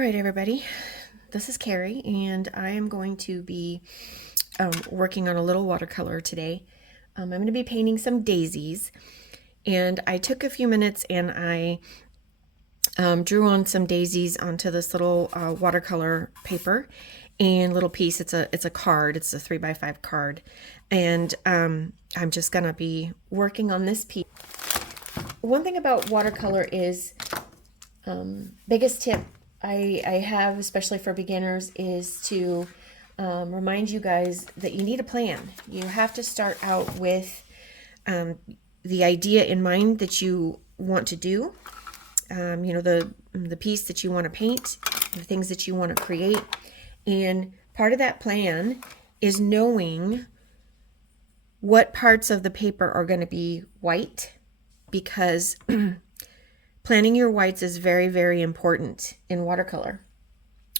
All right, everybody, this is Carrie, and I am going to be working on a little watercolor today. I'm going to be painting some daisies, and I took a few minutes and I drew on some daisies onto this little watercolor paper and little piece. It's a card. It's a 3x5 card, and I'm just going to be working on this piece. One thing about watercolor is biggest tip I have, especially for beginners, is to remind you guys that you need a plan. You have to start out with the idea in mind that you want to do, the piece that you want to paint, the things that you want to create. And part of that plan is knowing what parts of the paper are going to be white, because planning your whites is very, very important in watercolor.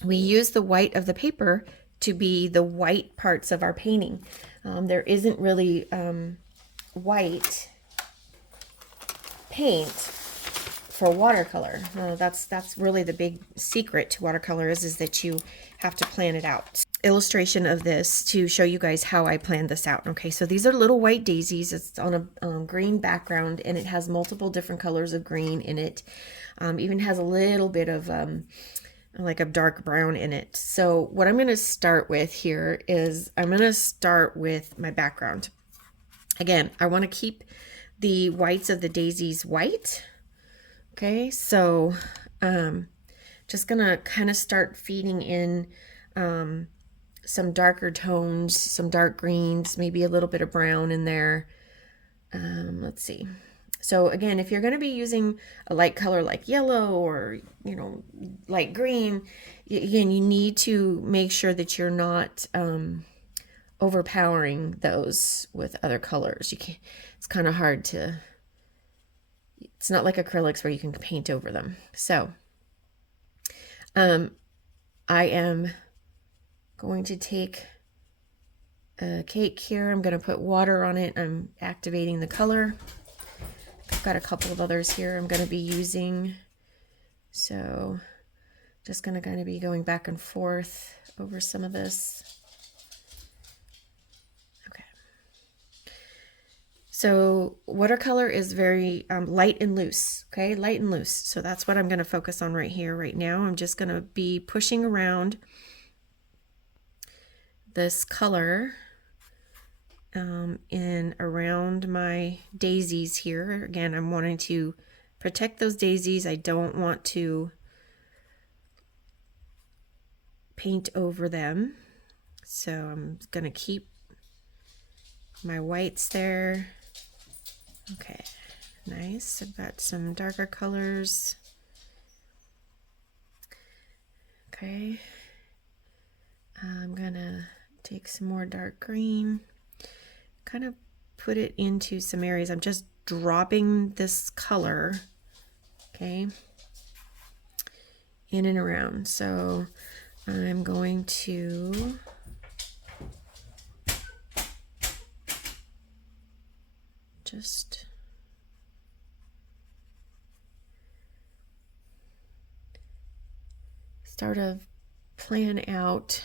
We use the white of the paper to be the white parts of our painting. There isn't really white paint for watercolor. That's really the big secret to watercolor is that you have to plan it out. Illustration of this to show you guys how I planned this out. Okay, so these are little white daisies. It's on a green background, and it has multiple different colors of green in it. Even has a little bit of like a dark brown in it. So what I'm going to start with here is I'm going to start with my background. Again, I want to keep the whites of the daisies white. Okay, so just going to kind of start feeding in some darker tones, some dark greens, maybe a little bit of brown in there. Let's see. So again, if you're going to be using a light color like yellow or, light green, again, you need to make sure that you're not overpowering those with other colors. You can't, it's kind of hard to, it's not like acrylics where you can paint over them. So I am going to take a cake here. I'm going to put water on it. I'm activating the color. I've got a couple of others here I'm going to be using. So just going to kind of be going back and forth over some of this. Okay. So watercolor is very light and loose. Okay, light and loose. So that's what I'm going to focus on right here, right now. I'm just going to be pushing around this color in around my daisies here. Again, I'm wanting to protect those daisies. I don't want to paint over them. So I'm going to keep my whites there. Okay, nice. I've got some darker colors. Okay. I'm going to take some more dark green, kind of put it into some areas. I'm just dropping this color, okay, in and around. So I'm going to just start to plan out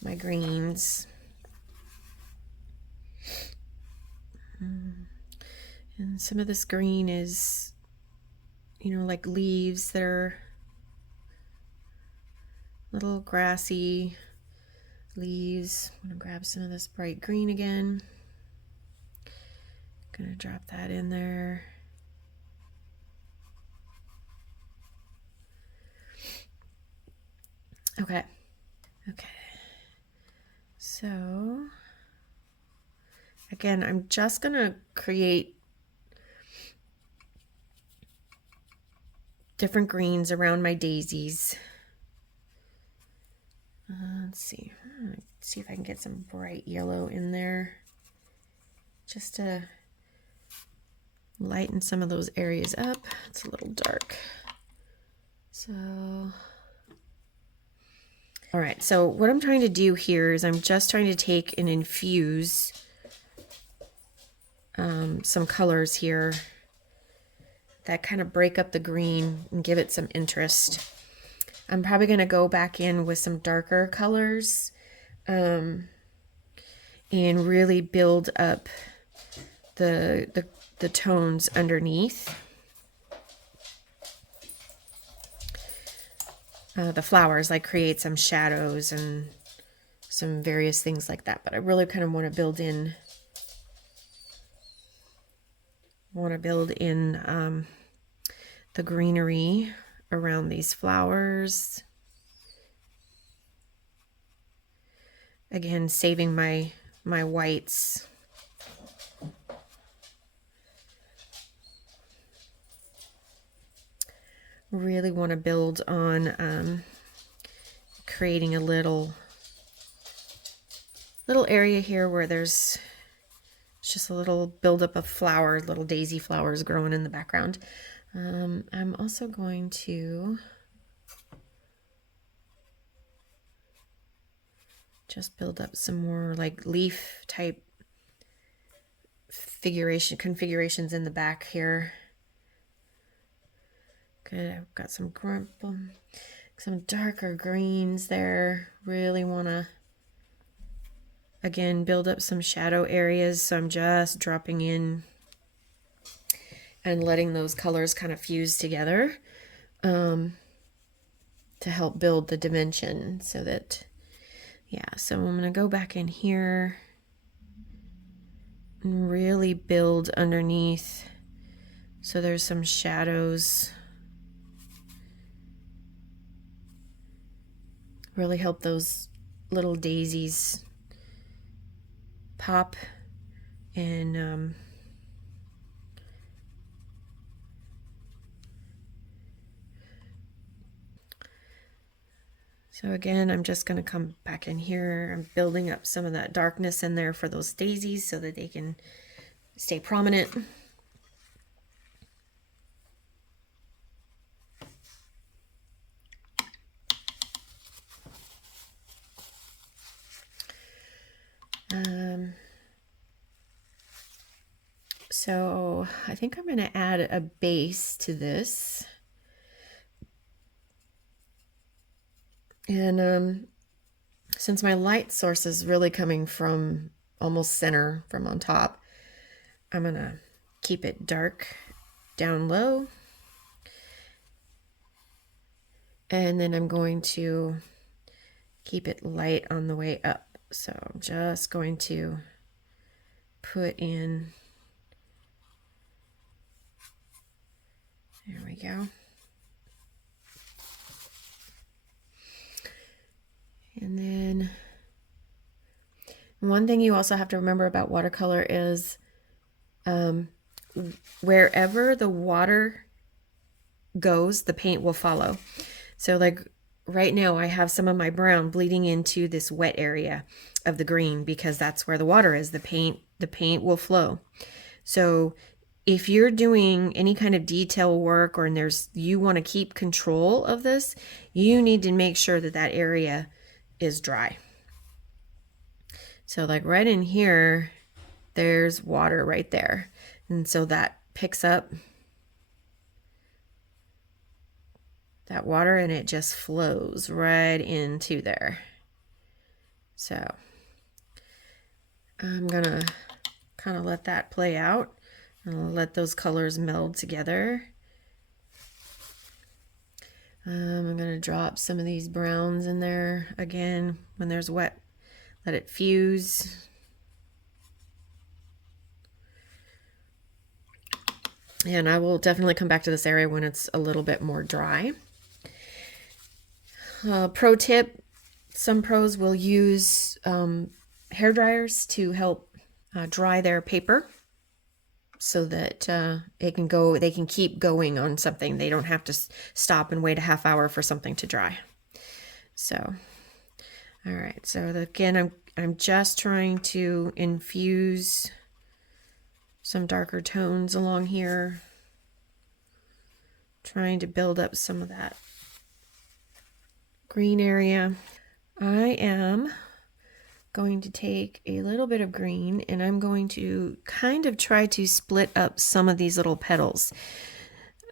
my greens. And some of this green is, like leaves that are little grassy leaves. I'm going to grab some of this bright green again. Going to drop that in there. Okay. So again, I'm just going to create different greens around my daisies. Let's see. Let's see if I can get some bright yellow in there just to lighten some of those areas up. It's a little dark. So all right, so what I'm trying to do here is I'm just trying to take and infuse some colors here that kind of break up the green and give it some interest. I'm probably going to go back in with some darker colors and really build up the tones underneath. The flowers, like create some shadows and some various things like that. But I really kind of want to build in the greenery around these flowers. Again, saving my whites. Really want to build on creating a little area here where there's just a little buildup of flowers, little daisy flowers growing in the background. I'm also going to just build up some more like leaf type configurations in the back here. Good, I've got some darker greens there. Really want to, again, build up some shadow areas. So I'm just dropping in and letting those colors kind of fuse together to help build the dimension so that, yeah, so I'm going to go back in here and really build underneath. So there's some shadows. Really help those little daisies pop and so again, I'm just going to come back in here. I'm building up some of that darkness in there for those daisies so that they can stay prominent. So I think I'm going to add a base to this. And since my light source is really coming from almost center from on top, I'm going to keep it dark down low. And then I'm going to keep it light on the way up. So I'm just going to put in, there we go. And then one thing you also have to remember about watercolor is wherever the water goes, the paint will follow. So like right now I have some of my brown bleeding into this wet area of the green because that's where the water is. The paint will flow. So if you're doing any kind of detail work or you want to keep control of this, you need to make sure that that area is dry. So like right in here, there's water right there. And so that picks up that water and it just flows right into there. So I'm gonna kind of let that play out and let those colors meld together. I'm gonna drop some of these browns in there again. When there's wet, let it fuse. And I will definitely come back to this area when it's a little bit more dry. Pro tip, some pros will use hair dryers to help dry their paper so that they can keep going on something. They don't have to stop and wait a half hour for something to dry. So, all right. So again, I'm just trying to infuse some darker tones along here, trying to build up some of that green area. I am going to take a little bit of green and I'm going to kind of try to split up some of these little petals.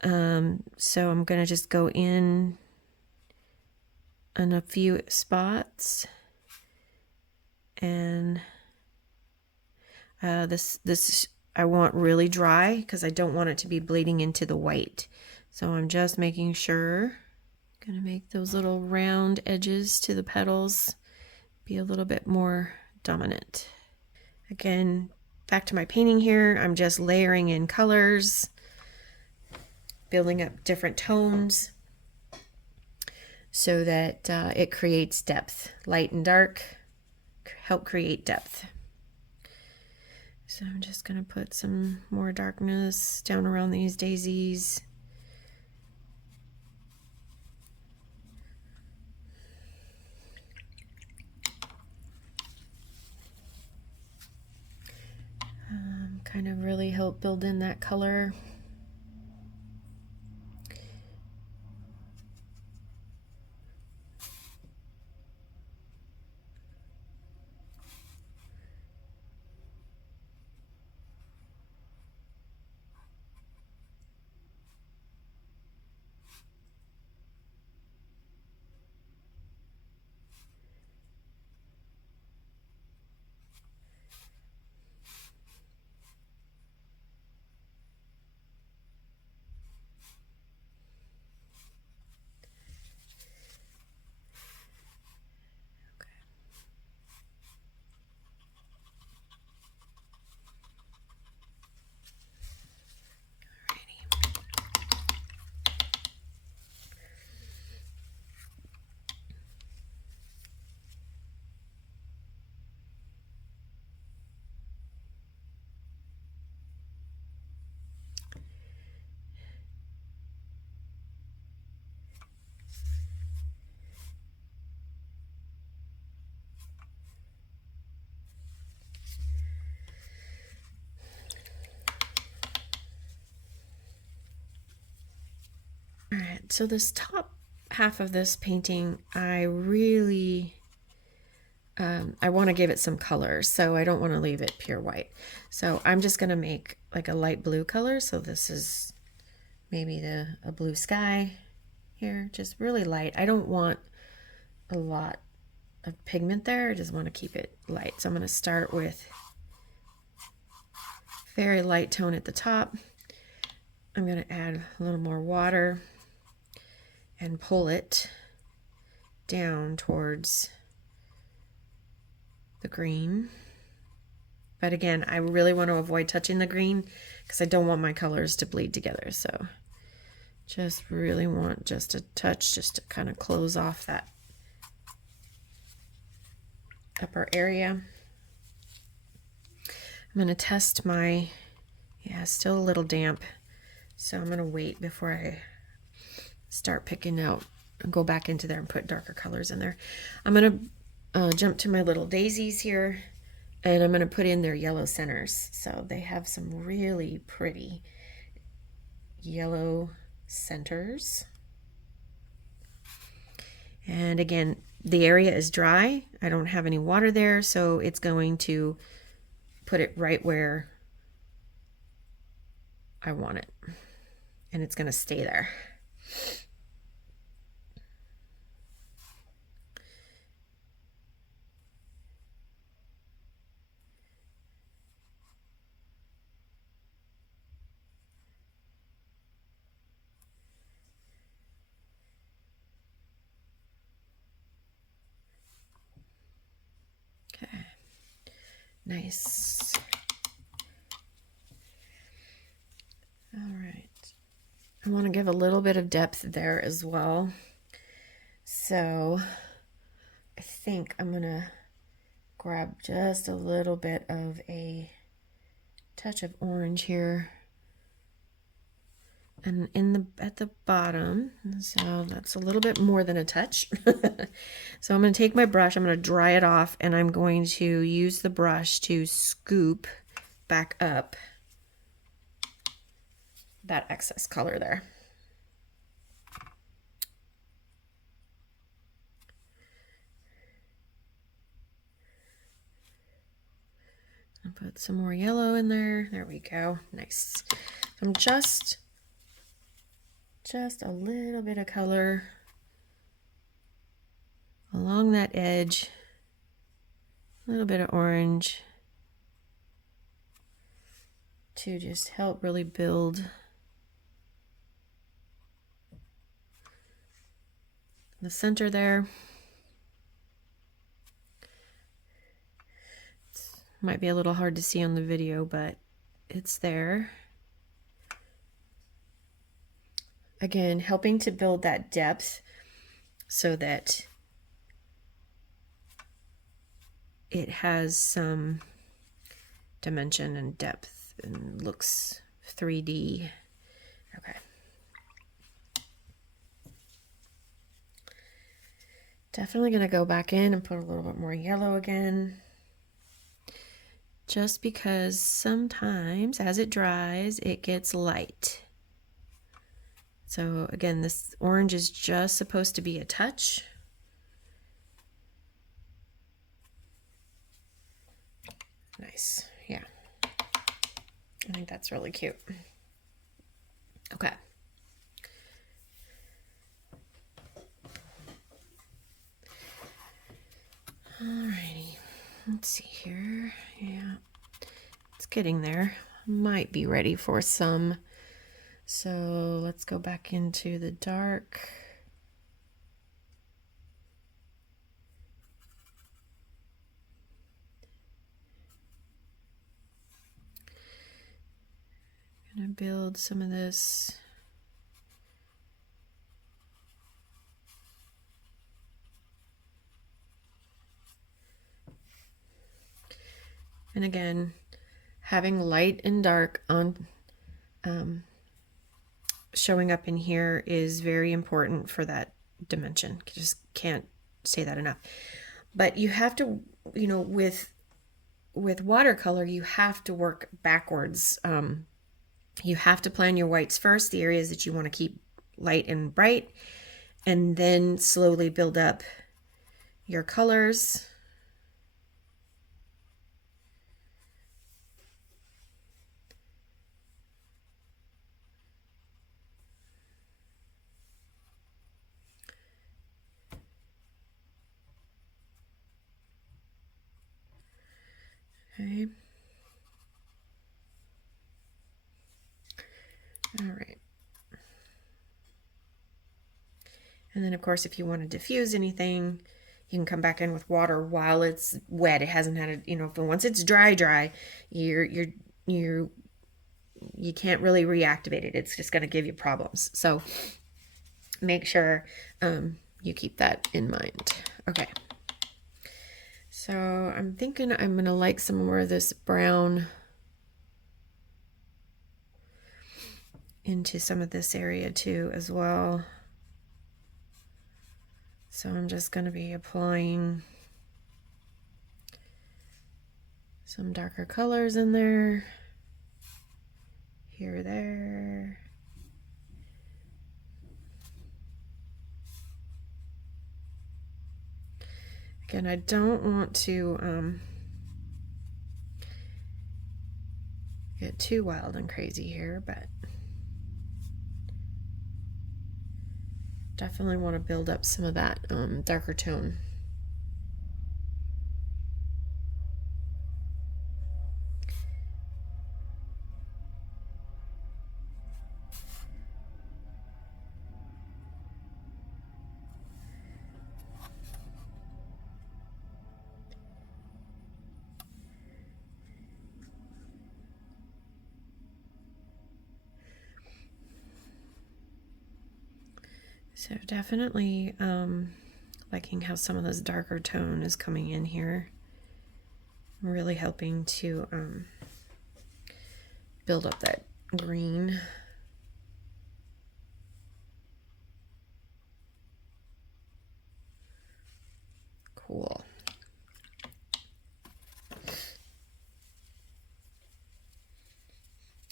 So I'm going to just go in on a few spots, and this I want really dry because I don't want it to be bleeding into the white. So I'm just making sure. Gonna make those little round edges to the petals be a little bit more dominant. Again, back to my painting here, I'm just layering in colors, building up different tones so that it creates depth. Light and dark help create depth. So I'm just going to put some more darkness down around these daisies. Kind of really help build in that color. All right, so this top half of this painting, I really, I want to give it some color, so I don't want to leave it pure white. So I'm just going to make like a light blue color. So this is maybe a blue sky here, just really light. I don't want a lot of pigment there. I just want to keep it light. So I'm going to start with very light tone at the top. I'm going to add a little more water and pull it down towards the green. But again, I really want to avoid touching the green because I don't want my colors to bleed together. So just really want just a touch just to kind of close off that upper area. I'm going to test my, yeah, still a little damp. So I'm going to wait before I start picking out and go back into there and put darker colors in there. I'm going to jump to my little daisies here, and I'm going to put in their yellow centers. So they have some really pretty yellow centers. And again, the area is dry. I don't have any water there, so it's going to put it right where I want it. And it's going to stay there. Okay, nice. All right. I want to give a little bit of depth there as well. So I think I'm going to grab just a little bit of a touch of orange here. And at the bottom, so that's a little bit more than a touch. So I'm going to take my brush, I'm going to dry it off, and I'm going to use the brush to scoop back up that excess color there. I'll put some more yellow in there. There we go. Nice. I'm just just a little bit of color along that edge, a little bit of orange to just help really build the center there. Might be a little hard to see on the video, but it's there. Again, helping to build that depth so that it has some dimension and depth and looks 3D. Okay. Definitely going to go back in and put a little bit more yellow again. Just because sometimes as it dries, it gets light. So again, this orange is just supposed to be a touch. Nice, yeah. I think that's really cute. Okay. Alrighty, let's see here. Yeah, it's getting there. Might be ready for some. So let's go back into the dark. Gonna build some of this. And again, having light and dark on showing up in here is very important for that dimension. Just can't say that enough. But you have to, you know, with watercolor, you have to work backwards. You have to plan your whites first, the areas that you want to keep light and bright, and then slowly build up your colors. Okay. All right. And then of course, if you want to diffuse anything, you can come back in with water while it's wet. It hasn't had a, you know, but once it's dry, you can't really reactivate it. It's just going to give you problems. So make sure you keep that in mind. Okay. So I'm thinking I'm going to like some more of this brown into some of this area too as well. So I'm just going to be applying some darker colors in there, here, there. Again, I don't want to get too wild and crazy here, but definitely want to build up some of that darker tone. So definitely liking how some of this darker tone is coming in here. Really helping to build up that green. Cool.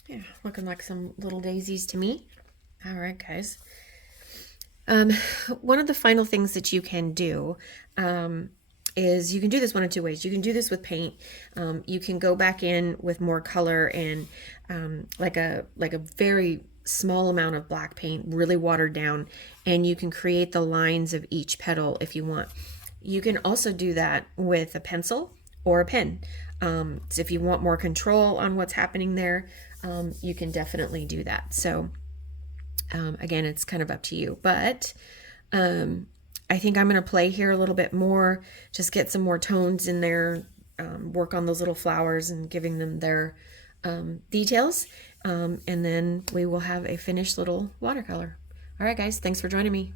Yeah, looking like some little daisies to me. All right, guys. One of the final things that you can do is you can do this one of two ways. You can do this with paint. You can go back in with more color and like a very small amount of black paint, really watered down, and you can create the lines of each petal if you want. You can also do that with a pencil or a pen. So if you want more control on what's happening there, you can definitely do that. So again, it's kind of up to you, but I think I'm going to play here a little bit more, just get some more tones in there, work on those little flowers and giving them their details, and then we will have a finished little watercolor. All right, guys, thanks for joining me.